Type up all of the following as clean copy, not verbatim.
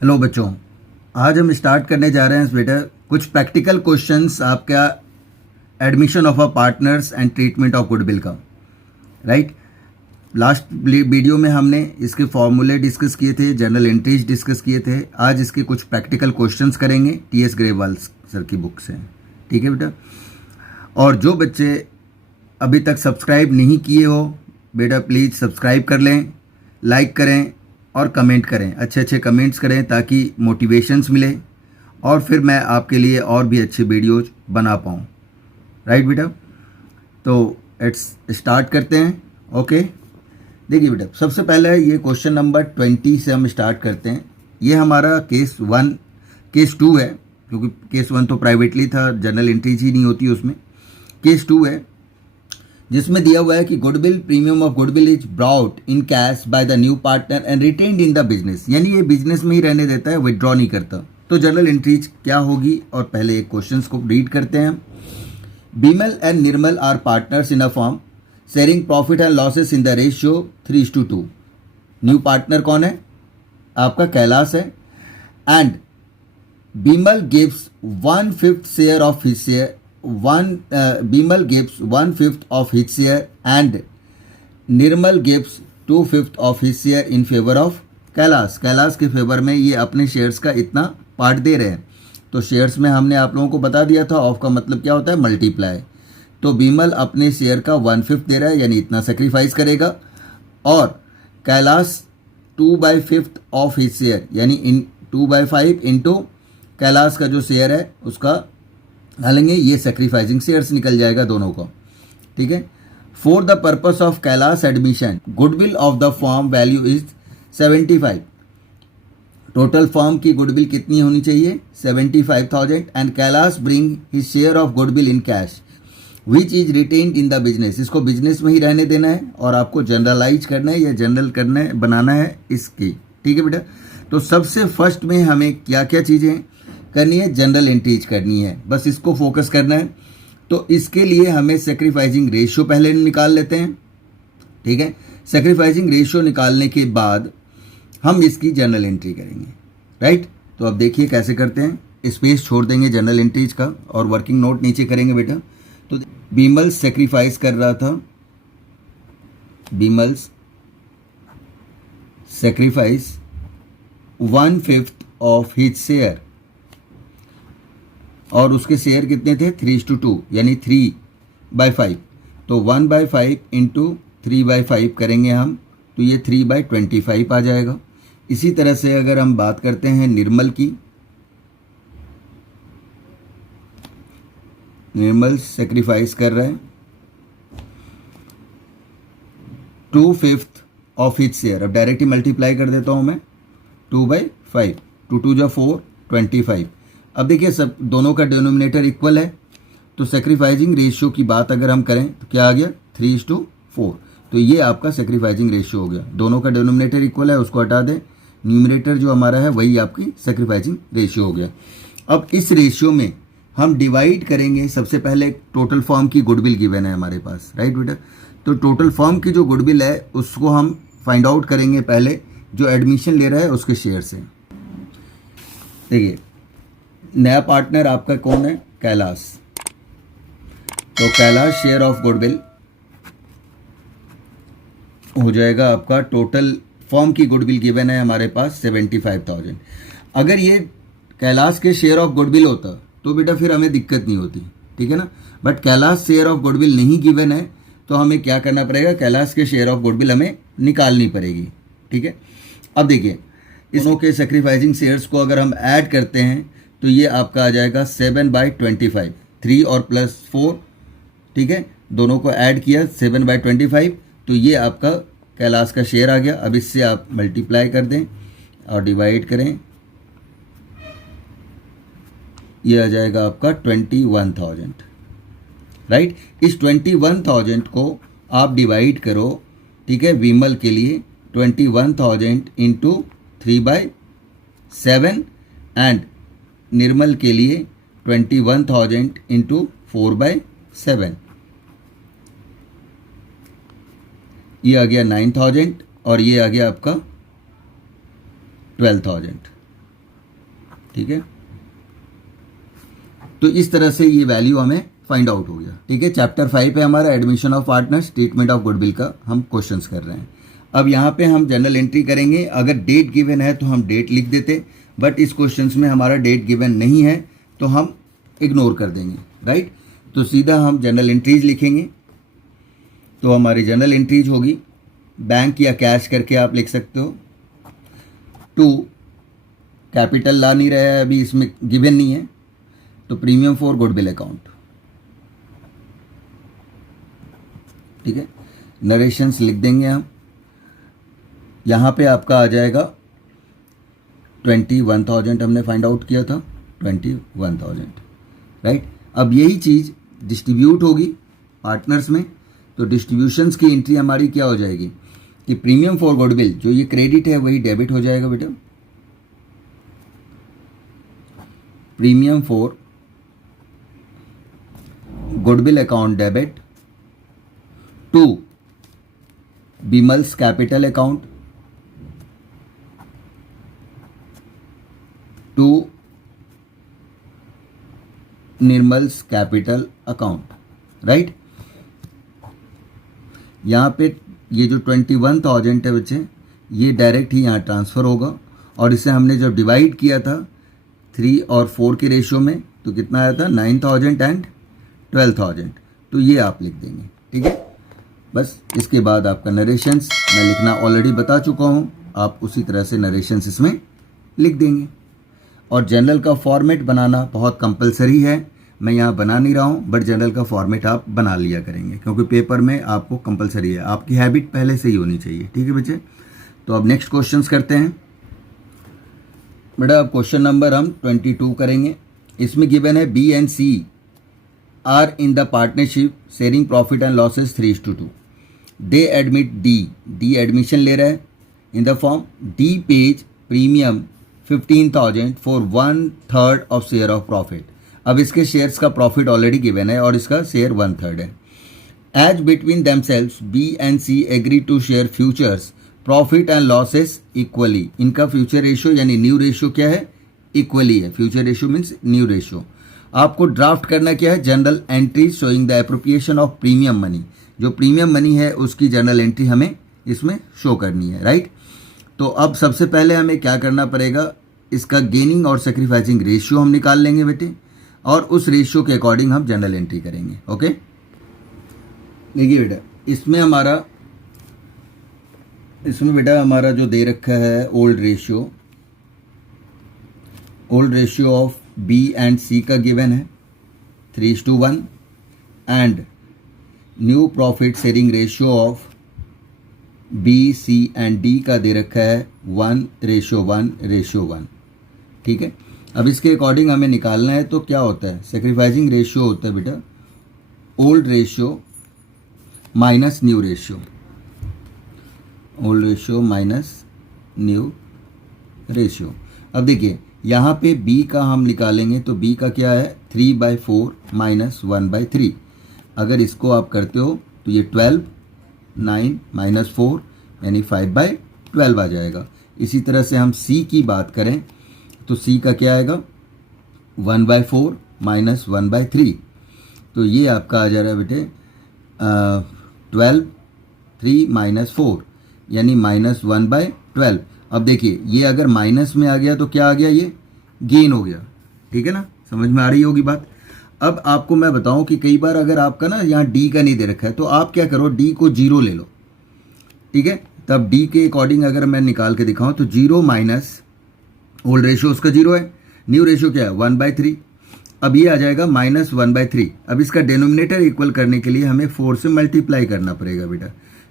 Hello बच्चों, आज हम स्टार्ट करने जा रहे हैं बेटा कुछ प्रैक्टिकल क्वेश्चंस आपका admission of a partners and treatment of goodwill का। राइट, लास्ट वीडियो में हमने इसके फॉर्मूले डिस्कस किए थे, जनरल एंट्रीज डिस्कस किए थे। आज इसके कुछ प्रैक्टिकल क्वेश्चंस करेंगे टीएस ग्रेवाल सर की बुक से। ठीक है बेटा, और जो बच्चे अभी तक सब्सक्राइब नहीं किए हो बेटा प्लीज़ सब्सक्राइब कर लें, लाइक करें और कमेंट करें, अच्छे अच्छे कमेंट्स करें ताकि मोटिवेशंस मिले और फिर मैं आपके लिए और भी अच्छे वीडियोज बना पाऊँ। राइट बेटा, तो लेट्स स्टार्ट करते हैं। ओके, देखिए बेटा, सबसे पहले ये क्वेश्चन नंबर 20 से हम स्टार्ट करते हैं। ये हमारा केस 1 केस 2 है, क्योंकि केस 1 तो प्राइवेटली था, जनरल एंट्रीज ही नहीं होती उसमें। केस 2 है जिसमें दिया हुआ है कि goodwill premium of goodwill is brought in cash by the new partner and retained in the business, यानी ये बिजनेस में ही रहने देता है, विदड्रॉ नहीं करता। तो जनरल एंट्रीज क्या होगी, और पहले एक क्वेश्चंस को रीड करते हैं। Bimal and Nirmal are partners in a firm sharing profit and losses in the ratio 3:2। New partner कौन है? आपका कैलाश है। And Bimal gives 1/5 share of his share Bimal gives 1/5 of his share and Nirmal gives 2/5 of his share in favor of Kailash. Kailash के favour में ये अपने shares का इतना पार्ट दे रहे हैं। तो शेयर्स में हमने आप लोगों को बता दिया था, ऑफ का मतलब क्या होता है, मल्टीप्लाई। तो बीमल अपने शेयर का 1/5 दे रहा है, यानी इतना सेक्रीफाइस करेगा, और कैलाश 2/5 ऑफ हिज शेयर, यानी इन 2/5 इंटू कैलाश का जो शेयर है उसका डालेंगे, ये सेक्रीफाइसिंग शेयर्स निकल जाएगा दोनों को। ठीक है। For the purpose of Kailash admission goodwill of the firm value is 75। Total firm की गुडविल कितनी होनी चाहिए? 75,000। And Kailash bring his share of goodwill in cash which is retained in the business. इसको बिजनेस में ही रहने देना है और आपको जनरलाइज करना है या जनरल करना है, बनाना है इसकी। ठीक है बेटा, तो सबसे फर्स्ट में हमें क्या क्या चीज़ें करनी है? जनरल एंट्रीज करनी है, बस इसको फोकस करना है। तो इसके लिए हमें सेक्रीफाइसिंग रेशियो पहले निकाल लेते हैं। ठीक है, सेक्रीफाइसिंग रेशियो निकालने के बाद हम इसकी जनरल एंट्री करेंगे। राइट, तो अब देखिए कैसे करते हैं। स्पेस छोड़ देंगे जनरल एंट्रीज का और वर्किंग नोट नीचे करेंगे बेटा। तो बीमल सेक्रीफाइस कर रहा था, बीमल्स सेक्रीफाइस 1/5 ऑफ हिज शेयर, और उसके शेयर कितने थे? 3:2, यानी 3/5। तो 1/5 इंटू 3/5 करेंगे हम, तो ये 3/25 आ जाएगा। इसी तरह से अगर हम बात करते हैं निर्मल की, निर्मल सेक्रीफाइस कर रहे हैं 2/5 ऑफ हिज शेयर। अब डायरेक्ट ही मल्टीप्लाई कर देता हूं मैं, 2/5, 2 × 4 25। अब देखिए सब दोनों का डिनोमिनेटर इक्वल है, तो सेक्रीफाइसिंग रेशियो की बात अगर हम करें तो क्या आ गया? 3:4। तो ये आपका सेक्रीफाइसिंग रेशियो हो गया। दोनों का डिनोमिनेटर इक्वल है, उसको हटा दें, न्यूमरेटर जो हमारा है वही आपकी सेक्रीफाइसिंग रेशियो हो गया। अब इस रेशियो में हम डिवाइड करेंगे। सबसे पहले टोटल फर्म की गुडविल गिवन है हमारे पास। राइट बेटा, तो टोटल फर्म की जो गुडविल है उसको हम फाइंड आउट करेंगे पहले जो एडमिशन ले रहा है उसके शेयर से। देखिए नया पार्टनर आपका कौन है? कैलाश। तो कैलाश शेयर ऑफ गुडविल हो जाएगा आपका, टोटल फर्म की गुडविल गिवन है हमारे पास 75,000। अगर ये कैलाश के शेयर ऑफ गुडविल होता तो बेटा फिर हमें दिक्कत नहीं होती, ठीक है ना। But Kailash share of goodwill नहीं गिवन है, तो हमें क्या करना पड़ेगा? कैलाश के शेयर ऑफ गुडविल हमें निकालनी पड़ेगी। ठीक है, अब देखिए इसों के सेक्रीफाइसिंग शेयर्स को अगर हम ऐड करते हैं तो ये आपका आ जाएगा 7/25, 3 और +4। ठीक है, दोनों को ऐड किया 7/25, तो ये आपका कैलाश का शेयर आ गया। अब इससे आप मल्टीप्लाई कर दें और डिवाइड करें, ये आ जाएगा आपका 21,000। राइट, इस 21,000 को आप डिवाइड करो, ठीक है, विमल के लिए 21,000 इंटू 3/7 एंड निर्मल के लिए 21,000 इंटू 4/7। ये आ गया 9,000 और ये आ गया आपका 12,000। ठीक है। तो इस तरह से ये वैल्यू हमें फाइंड आउट हो गया, ठीक है। चैप्टर 5 है हमारा admission of partners, treatment of goodwill का हम क्वेश्चंस कर रहे हैं। अब यहाँ पे हम जनरल एंट्री करेंगे। अगर डेट गिवन है तो हम डेट लिख देते, बट इस क्वेश्चंस में हमारा डेट गिवन नहीं है तो हम इग्नोर कर देंगे, राइट। तो सीधा हम जनरल एंट्रीज लिखेंगे। तो हमारी जनरल एंट्रीज होगी बैंक या कैश करके आप लिख सकते हो। 2 कैपिटल ला नहीं रहा है अभी, इसमें गिवन नहीं है, तो प्रीमियम फॉर गुडविल अकाउंट, ठीक है। नरेशंस लिख देंगे हम। यहाँ पे आपका आ जाएगा 21,000 हमने फाइंड आउट किया था, 21,000, राइट। अब यही चीज़ डिस्ट्रीब्यूट होगी पार्टनर्स में, तो डिस्ट्रीब्यूशंस की एंट्री हमारी क्या हो जाएगी कि प्रीमियम फॉर गुडविल, जो ये क्रेडिट है वही डेबिट हो जाएगा बेटा। Premium for goodwill account debit to Bimal's capital account to Nirmal's capital account, right. यहाँ पे ये जो 21,000 है बच्चे, ये डायरेक्ट ही यहाँ ट्रांसफ़र होगा, और इसे हमने जब डिवाइड किया था 3 और 4 के रेशियो में तो कितना आया था 9,000 एंड 12,000, तो ये आप लिख देंगे, ठीक है। बस इसके बाद आपका नरेशंस मैं लिखना ऑलरेडी बता चुका हूँ, आप उसी तरह से नरेशंस इसमें लिख देंगे। और जनरल का फॉर्मेट बनाना बहुत कंपलसरी है, मैं यहाँ बना नहीं रहा हूँ, बट जनरल का फॉर्मेट आप बना लिया करेंगे क्योंकि पेपर में आपको कंपलसरी है, आपकी हैबिट पहले से ही होनी चाहिए, ठीक है बच्चे। तो अब नेक्स्ट क्वेश्चंस करते हैं बेटा। अब क्वेश्चन नंबर हम 22 करेंगे। इसमें गिवन है B and C are in the partnership sharing profit and losses 3:2। They admit D admission ले रहा है in the form D pays premium 15,000 for 1/3 of share of profit. अब इसके शेयर्स का प्रॉफिट ऑलरेडी गिवन है और इसका शेयर 1/3 है। As between themselves B and C agree to share futures profit and losses equally. इनका फ्यूचर रेशियो यानी new ratio क्या है, इक्वली है। Future ratio means new ratio. आपको ड्राफ्ट करना क्या है, journal entry showing the appropriation of premium money. जो प्रीमियम मनी है उसकी जनरल एंट्री हमें इसमें शो करनी है, राइट। तो अब सबसे पहले हमें क्या करना पड़ेगा, इसका गेनिंग और सेक्रीफाइसिंग रेशियो हम निकाल लेंगे बेटे, और उस रेशियो के अकॉर्डिंग हम जनरल एंट्री करेंगे, ओके। देखिए बेटा, इसमें बेटा हमारा जो दे रखा है old ratio of B and C का गिवन है 3:1 and new profit sharing ratio of B C and D का दे रखा है 1:1:1, ठीक है। अब इसके अकॉर्डिंग हमें निकालना है, तो क्या होता है, सेक्रीफाइसिंग रेशियो होता है बेटा old ratio minus new ratio, old ratio minus new ratio. अब देखिए यहाँ पे b का हम निकालेंगे तो b का क्या है 3/4 माइनस 1/3। अगर इसको आप करते हो तो ये 12, 9 माइनस 4 यानी 5/12 आ जाएगा। इसी तरह से हम c की बात करें तो c का क्या आएगा 1/4 माइनस 1/3, तो ये आपका आ जा रहा है बेटे 12, 3 माइनस 4 यानी माइनस 1/12। अब देखिए ये अगर माइनस में आ गया तो क्या आ गया, ये गेन हो गया, ठीक है ना, समझ में आ रही होगी बात। अब आपको मैं बताऊं कि कई बार अगर आपका ना यहाँ डी का नहीं दे रखा है तो आप क्या करो, डी को 0 ले लो, ठीक है। तब डी के अकॉर्डिंग अगर मैं निकाल के दिखाऊं तो 0 माइनस ओल्ड रेशियो उसका 0 है, न्यू रेशियो क्या है 1/3। अब ये आ जाएगा माइनस 1/3। अब इसका डेनोमिनेटर इक्वल करने के लिए हमें 4 से मल्टीप्लाई करना पड़ेगा बेटा,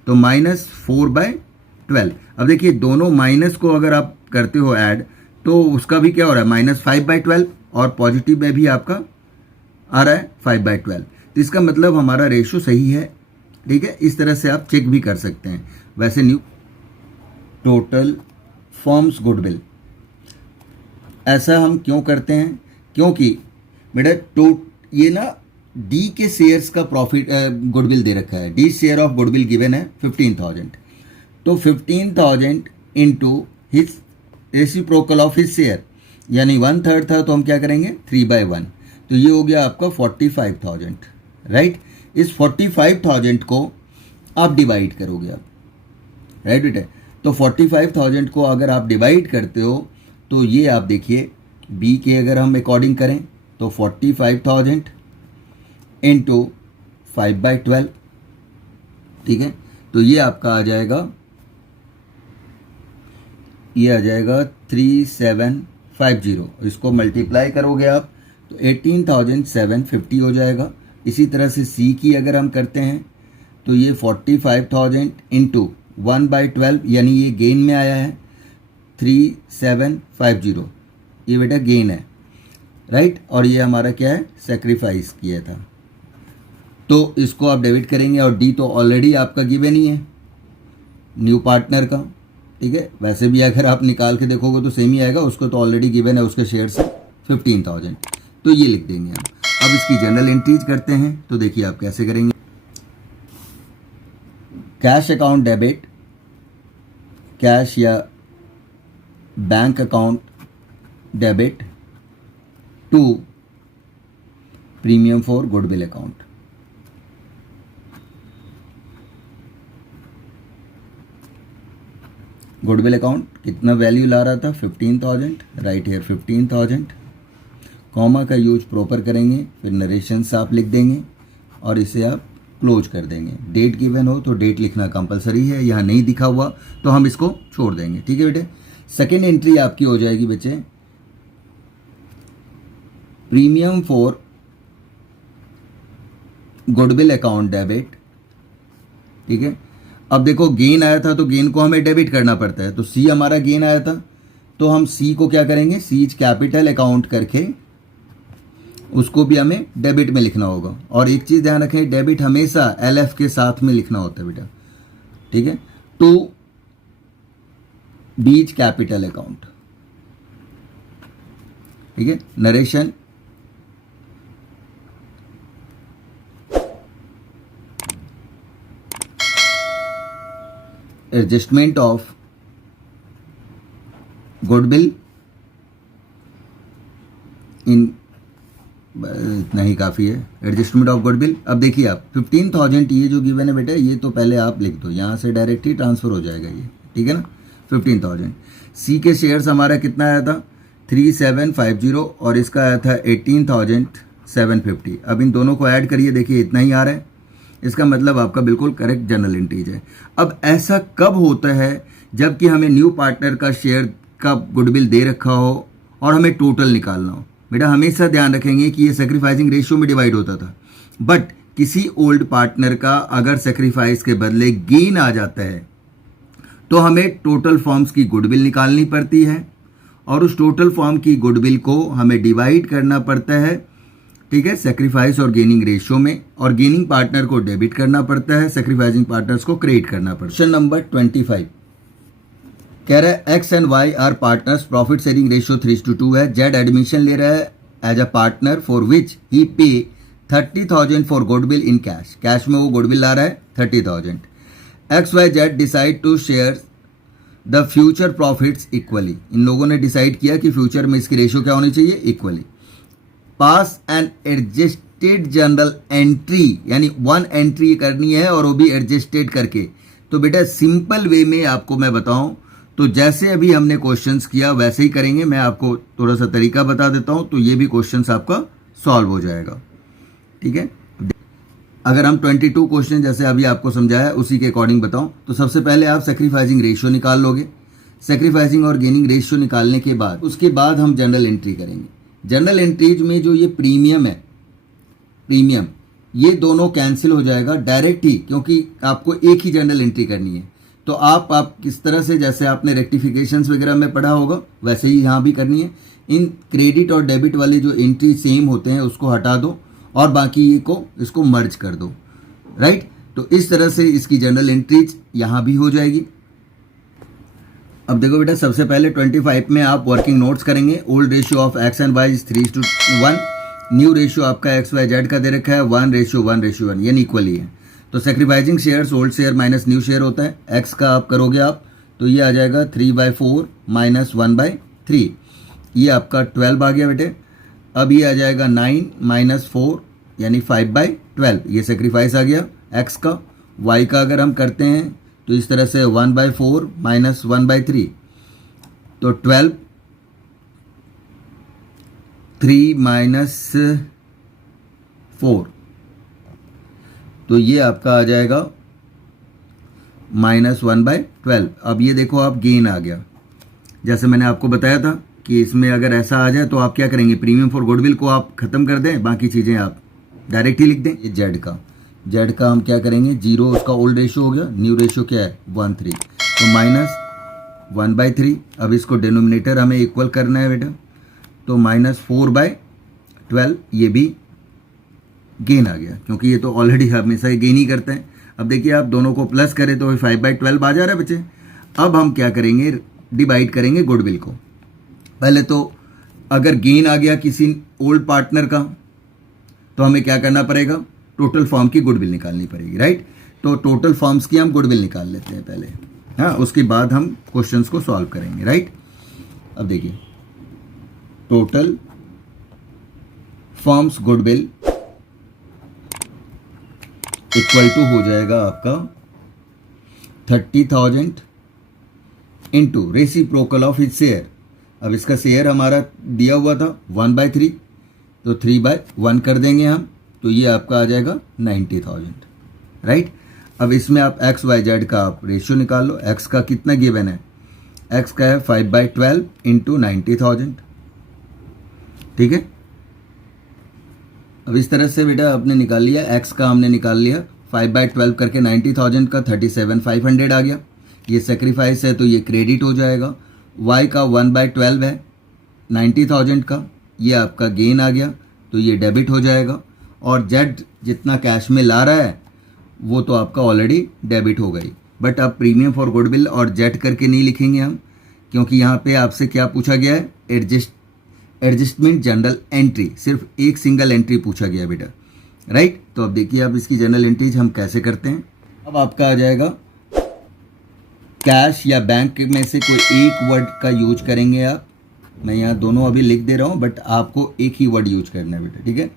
तो माइनस 4/12। अब देखिए दोनों माइनस को अगर आप करते हो ऐड तो उसका भी क्या हो रहा है माइनस 5/12, और पॉजिटिव में भी आपका आ रहा है 5/12। तो इसका मतलब हमारा रेशियो सही है, ठीक है। इस तरह से आप चेक भी कर सकते हैं। वैसे न्यू टोटल फॉर्म्स गुडविल, ऐसा हम क्यों करते हैं, क्योंकि बेटा ये ना डी के शेयर्स का प्रॉफिट गुडविल दे रखा है, D share of goodwill given है 15,000, तो 15,000 into his reciprocal of his share, यानी 1/3 था तो हम क्या करेंगे 3/1, तो ये हो गया आपका 45,000, राइट। इस 45,000 को आप डिवाइड करोगे आप, राइट बेटा। तो 45,000 को अगर आप डिवाइड करते हो तो ये आप देखिए बी के अगर हम अकॉर्डिंग करें तो 45,000 इंटू 5/12, ठीक है। तो ये आपका आ जाएगा, ये आ जाएगा 3750। इसको मल्टीप्लाई करोगे आप तो 18,750 हो जाएगा। इसी तरह से सी की अगर हम करते हैं तो ये 45,000 इंटू 1/12, यानी ये गेन में आया है 3750, ये बेटा गेन है, राइट। और ये हमारा क्या है, सेक्रीफाइस किया था, तो इसको आप डेबिट करेंगे। और डी तो ऑलरेडी आपका गिवन ही है न्यू पार्टनर का, ठीक है। वैसे भी अगर आप निकाल के देखोगे तो सेम ही आएगा, उसको तो ऑलरेडी गिवन है उसके शेयर से 15,000, तो ये लिख देंगे हम। अब इसकी जनरल एंट्रीज करते हैं, तो देखिए आप कैसे करेंगे। कैश अकाउंट डेबिट, कैश या bank account debit to premium for goodwill account. Goodwill account कितना वैल्यू ला रहा था 15,000, राइट हेयर 15,000, कॉमा का यूज प्रॉपर करेंगे, फिर नरेशंस आप लिख देंगे और इसे आप क्लोज कर देंगे। डेट गिवन हो तो डेट लिखना कंपलसरी है, यहाँ नहीं दिखा हुआ तो हम इसको छोड़ देंगे, ठीक है बेटे। सेकेंड एंट्री आपकी हो जाएगी बच्चे premium for goodwill account debit, ठीक है। अब देखो गेन आया था तो गेन को हमें डेबिट करना पड़ता है, तो सी हमारा गेन आया था तो हम सी को क्या करेंगे, सीज कैपिटल अकाउंट करके उसको भी हमें डेबिट में लिखना होगा। और एक चीज़ ध्यान रखें, डेबिट हमेशा एलएफ के साथ में लिखना होता है बेटा, ठीक है। टू बीज कैपिटल अकाउंट, ठीक है। नरेशन एडजस्टमेंट ऑफ गुडविल इन, इतना ही काफ़ी है, एडजस्टमेंट ऑफ गुडविल। अब देखिए आप 15,000 ये जो गिवन है बेटा, ये तो पहले आप लिख दो, यहाँ से डायरेक्ट ही ट्रांसफ़र हो जाएगा ये, ठीक है ना। 15,000 सी के शेयर्स हमारा कितना आया था 3750 और इसका आया था 18,750। अब इन दोनों को ऐड करिए, देखिए इतना ही आ रहा है, इसका मतलब आपका बिल्कुल करेक्ट जनरल एंट्रीज है। अब ऐसा कब होता है जबकि हमें न्यू पार्टनर का शेयर का गुडविल दे रखा हो और हमें टोटल निकालना हो। बेटा हमेशा ध्यान रखेंगे कि ये सेक्रीफाइसिंग रेशियो में डिवाइड होता था, बट किसी ओल्ड पार्टनर का अगर सेक्रीफाइस के बदले गेन आ जाता है तो हमें टोटल फॉर्म्स की गुडविल निकालनी पड़ती है और उस टोटल फॉर्म की गुडविल को हमें डिवाइड करना पड़ता है, ठीक है, सेक्रीफाइस और गेनिंग रेशियो में, और गेनिंग पार्टनर को डेबिट करना पड़ता है, सेक्रीफाइसिंग पार्टनर्स को क्रेडिट करना पड़ता है। क्वेश्चन नंबर 25 कह रहा है X and Y are partners, profit sharing ratio 3:2 है। जेड एडमिशन ले रहा है as a partner for which he pay 30,000 for goodwill in cash, cash में वो गुडविल ला रहा है 30,000। X Y Z decide to share the future profits equally, इन लोगों ने डिसाइड किया कि फ्यूचर में इसकी रेशियो क्या होनी चाहिए, इक्वली। पास एन एडजस्टेड जनरल एंट्री, यानी 1 एंट्री करनी है और वो भी एडजस्टेड करके। तो बेटा सिंपल वे में आपको मैं बताऊं तो जैसे अभी हमने क्वेश्चंस किया वैसे ही करेंगे। मैं आपको थोड़ा सा तरीका बता देता हूं तो ये भी क्वेश्चंस आपका सॉल्व हो जाएगा, ठीक है। अगर हम 22 क्वेश्चन जैसे अभी आपको समझाया उसी के अकॉर्डिंग बताऊं तो सबसे पहले आप सेक्रीफाइसिंग रेशियो निकाल लोगे। सेक्रीफाइसिंग और गेनिंग रेशियो निकालने के बाद उसके बाद हम जनरल एंट्री करेंगे। जनरल एंट्रीज में जो ये प्रीमियम है, प्रीमियम ये दोनों कैंसिल हो जाएगा डायरेक्ट ही, क्योंकि आपको एक ही जनरल एंट्री करनी है। तो आप किस तरह से, जैसे आपने रेक्टिफिकेशंस वगैरह में पढ़ा होगा वैसे ही यहाँ भी करनी है। इन क्रेडिट और डेबिट वाले जो एंट्री सेम होते हैं उसको हटा दो और बाकी ये को इसको मर्ज कर दो, राइट। तो इस तरह से इसकी जनरल एंट्रीज यहाँ भी हो जाएगी। अब देखो बेटा सबसे पहले 25 में आप वर्किंग नोट्स करेंगे। Old ratio of X and Y 3:1, new ratio आपका एक्स वाई जेड का दे रखा है 1:1:1, यानी इक्वली है। तो sacrificing shares old share minus new share होता है। एक्स का आप करोगे आप तो ये आ जाएगा 3/4 -1/3, ये आपका 12 आ गया बेटे। अब ये आ जाएगा 9 माइनस 4 यानी 5/12, ये सेक्रीफाइस आ गया x का। y का अगर हम करते हैं तो इस तरह से 1/4 माइनस 1/3, तो 12, 3 माइनस 4, तो ये आपका आ जाएगा -1/12। अब ये देखो आप गेन आ गया, जैसे मैंने आपको बताया था कि इसमें अगर ऐसा आ जाए तो आप क्या करेंगे, प्रीमियम फॉर गुडविल को आप ख़त्म कर दें, बाकी चीज़ें आप डायरेक्ट ही लिख दें। ये जेड का हम क्या करेंगे, 0 उसका ओल्ड रेशियो हो गया, न्यू रेशियो क्या है 1/3, तो -1/3। अब इसको डिनोमिनेटर हमें इक्वल करना है बेटा, तो -4/12, ये भी गेन आ गया, क्योंकि ये तो ऑलरेडी हमेशा गेन ही करते हैं। अब देखिए आप दोनों को प्लस करें तो 5/12 आ जा रहा है बच्चे। अब हम क्या करेंगे, डिवाइड करेंगे गुडविल को। पहले तो अगर गेन आ गया किसी ओल्ड पार्टनर का तो हमें क्या करना पड़ेगा, टोटल फॉर्म की गुडविल निकालनी पड़ेगी, राइट। तो टोटल फॉर्म्स की हम गुडविल निकाल लेते हैं पहले, हाँ, उसके बाद हम क्वेश्चंस को सॉल्व करेंगे, राइट। अब देखिए total firm's goodwill equal to हो जाएगा आपका 30,000 into reciprocal of its share. अब इसका शेयर हमारा दिया हुआ था 1/3, तो 3/1 कर देंगे हम, तो ये आपका आ जाएगा 90,000, राइट। अब इसमें आप एक्स वाई जेड का आप रेशियो निकाल लो। एक्स का कितना गिवन है, एक्स का है 5/12 इंटू 90,000, ठीक है। अब इस तरह से बेटा आपने निकाल लिया, एक्स का हमने निकाल लिया 5/12 करके 90,000 का 37,500 आ गया। ये सेक्रीफाइस है तो ये क्रेडिट हो जाएगा। वाई का 1/12 है 90,000 का, ये आपका गेन आ गया, तो ये डेबिट हो जाएगा। और जेड जितना कैश में ला रहा है वो तो आपका ऑलरेडी डेबिट हो गई। बट अब प्रीमियम फॉर गुडविल और जेड करके नहीं लिखेंगे हम, क्योंकि यहाँ पे आपसे क्या पूछा गया है, एडजस्टमेंट जनरल एंट्री, सिर्फ एक सिंगल एंट्री पूछा गया बेटा, राइट। तो अब देखिए अब इसकी जनरल एंट्रीज हम कैसे करते हैं। अब आपका आ जाएगा कैश या बैंक में से कोई एक वर्ड का यूज करेंगे आप। मैं यहाँ दोनों अभी लिख दे रहा हूँ, बट आपको एक ही वर्ड यूज करना है बेटा, ठीक है।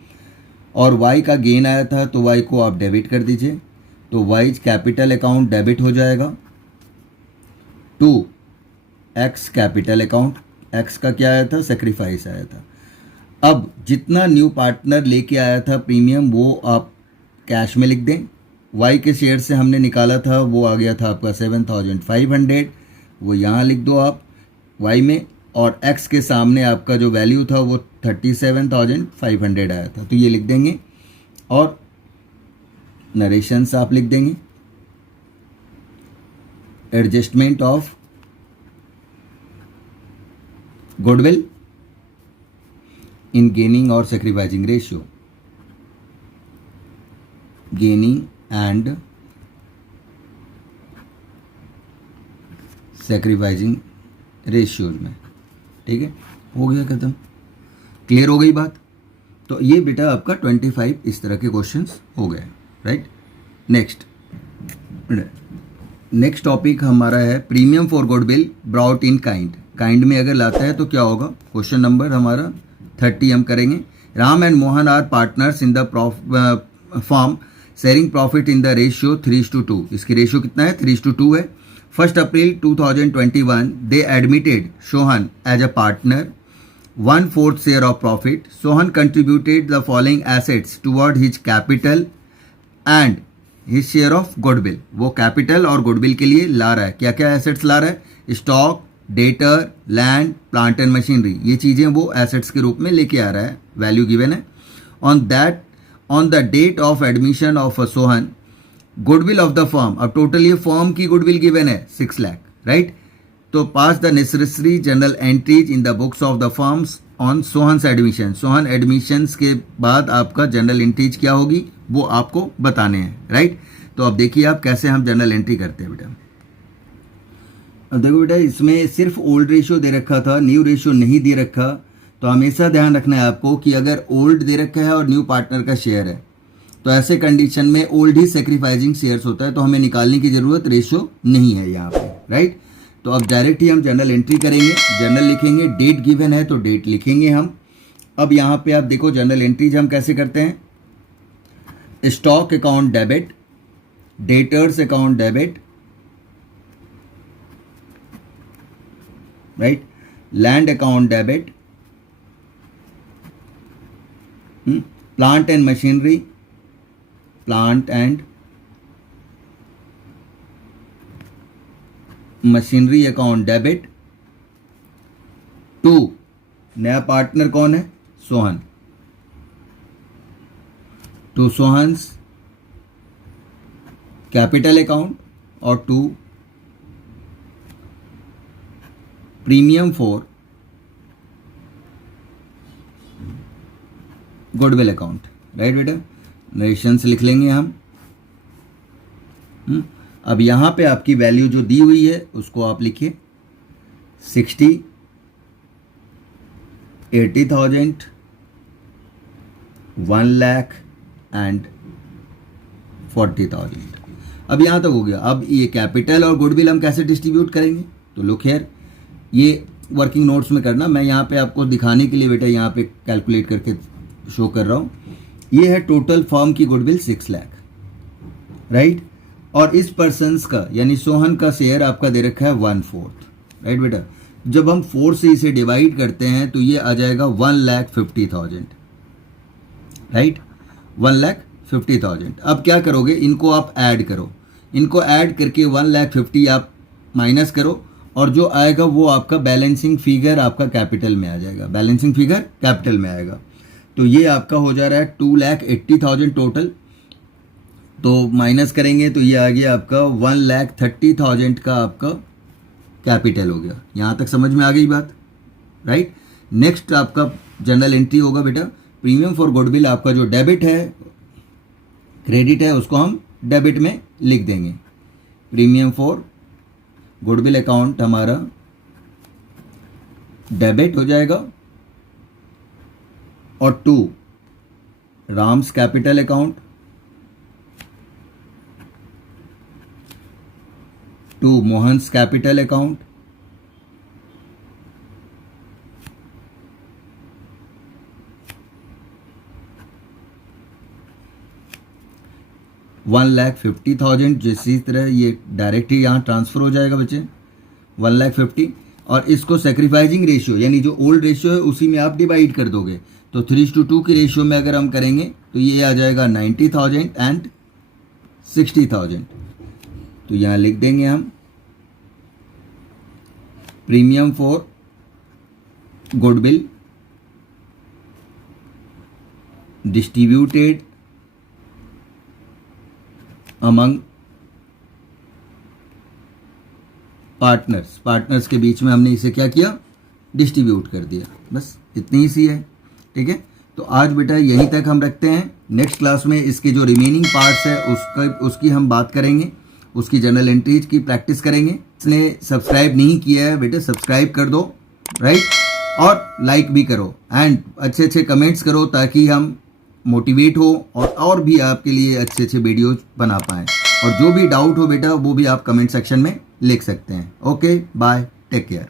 और वाई का गेन आया था तो वाई को आप डेबिट कर दीजिए, तो वाई कैपिटल अकाउंट डेबिट हो जाएगा to X capital account. X का क्या आया था, सेक्रीफाइस आया था। अब जितना न्यू पार्टनर लेके आया था प्रीमियम वो आप कैश में लिख दें। वाई के शेयर से हमने निकाला था वो आ गया था आपका 7,500, वो यहाँ लिख दो आप वाई में। और एक्स के सामने आपका जो वैल्यू था वो 37,500 आया था, तो ये लिख देंगे। और नरेशंस आप लिख देंगे, adjustment of goodwill in gaining और sacrificing ratio, gaining and sacrificing ratios में, ठीक है। हो गया खत्म, क्लियर हो गई बात। तो ये बेटा आपका 25 इस तरह के क्वेश्चंस हो गए, राइट। नेक्स्ट टॉपिक हमारा है premium for goodwill brought in kind. Kind में अगर लाता है तो क्या होगा, क्वेश्चन नंबर हमारा 30 हम करेंगे। Ram and Mohan are partners in the form sharing profit in the ratio 3:2। इसकी रेशियो कितना है, 3:2 है। 1 April 2021 they admitted Sohan as a partner, 1/4 share of profit. Sohan contributed the following assets toward his capital and his share of goodwill. वो capital और goodwill के लिए ला रहा है, क्या क्या एसेट्स ला रहा है, stock, debtor, land, plant and machinery, ये चीज़ें वो एसेट्स के रूप में लेके आ रहा है, वैल्यू गिवन है। On the date of admission of Sohan goodwill of the firm, अब टोटल ये फर्म की गुडविल गिवन है 6 लाख, राइट। तो pass the necessary general entries in the books of the firms on Sohan's admission. Sohan admissions के बाद आपका general entries क्या होगी वो आपको बताने हैं, राइट। तो अब देखिए आप कैसे हम जनरल एंट्री करते हैं बेटा। अब देखो बेटा इसमें सिर्फ ओल्ड रेशियो दे रखा था, न्यू रेशियो नहीं दे रखा। तो हमेशा ध्यान रखना है आपको कि अगर ओल्ड दे रखा है और न्यू पार्टनर का शेयर है तो ऐसे कंडीशन में ओल्ड ही सेक्रीफाइसिंग शेयर्स होता है, तो हमें निकालने की ज़रूरत रेशियो नहीं है यहाँ पे, राइट। तो अब डायरेक्ट ही हम जर्नल एंट्री करेंगे, जर्नल लिखेंगे, डेट गिवन है तो डेट लिखेंगे हम। अब यहाँ पे आप देखो जर्नल एंट्रीज हम कैसे करते हैं, stock account debit, debtors account debit, right, land account debit, plant and machinery, plant and machinery account debit to, नया पार्टनर कौन है, Sohan, to Sohan's capital account और to premium for goodwill account, right बेटा। Narrations लिख लेंगे हम। अब यहाँ पे आपकी वैल्यू जो दी हुई है उसको आप लिखिए 60, 80,000, 1 लाख एंड 40,000। अब यहाँ तक हो गया। अब ये कैपिटल और गुडविल हम कैसे डिस्ट्रीब्यूट करेंगे, तो लुक हियर, ये वर्किंग नोट्स में करना, मैं यहाँ पे आपको दिखाने के लिए बेटा यहाँ पे कैलकुलेट करके शो कर रहा हूँ। ये है टोटल फर्म की गुडविल 6 लाख, राइट, और इस पर्सन्स का यानी सोहन का शेयर आपका दे रखा है 1/4, राइट बेटा। जब हम 4 से इसे डिवाइड करते हैं तो ये आ जाएगा 1,50,000, राइट, 1,50,000। अब क्या करोगे, इनको आप ऐड करो, इनको ऐड करके 1,50,000 आप माइनस करो और जो आएगा वो आपका बैलेंसिंग फिगर आपका कैपिटल में आ जाएगा, बैलेंसिंग फिगर कैपिटल में आएगा। तो ये आपका हो जा रहा है 2,80,000 टोटल, तो माइनस करेंगे तो ये आ गया आपका 1,30,000 का आपका कैपिटल हो गया। यहाँ तक समझ में आ गई बात, राइट। नेक्स्ट आपका जर्नल एंट्री होगा बेटा, प्रीमियम फॉर गुडविल आपका जो डेबिट है, क्रेडिट है, उसको हम डेबिट में लिख देंगे। प्रीमियम फॉर गुडविल अकाउंट हमारा डेबिट हो जाएगा और to Ram's capital account, to Mohan's capital account, $1,50,000, जिसी तरह ये डायरेक्ट ही यहाँ ट्रांसफ़र हो जाएगा बच्चे 1,50,000, और इसको सेक्रीफाइजिंग रेशियो यानी जो ओल्ड रेशियो है उसी में आप डिवाइड कर दोगे। तो 3:2 की रेशियो में अगर हम करेंगे तो ये आ जाएगा 90,000 एंड 60,000। तो यहाँ लिख देंगे हम premium for goodwill distributed among partners के बीच में हमने इसे क्या किया, डिस्ट्रीब्यूट कर दिया। बस इतनी ही सी है, ठीक है। तो आज बेटा यहीं तक हम रखते हैं। नेक्स्ट क्लास में इसके जो रिमेनिंग पार्ट्स है उसकी हम बात करेंगे, उसकी जर्नल एंट्रीज की प्रैक्टिस करेंगे। इसने सब्सक्राइब नहीं किया है बेटे, सब्सक्राइब कर दो, राइट, और लाइक भी करो एंड अच्छे अच्छे कमेंट्स करो ताकि हम मोटिवेट हो और भी आपके लिए अच्छे अच्छे वीडियोज बना पाएँ। और जो भी डाउट हो बेटा वो भी आप कमेंट सेक्शन में लिख सकते हैं। Okay, bye, take care.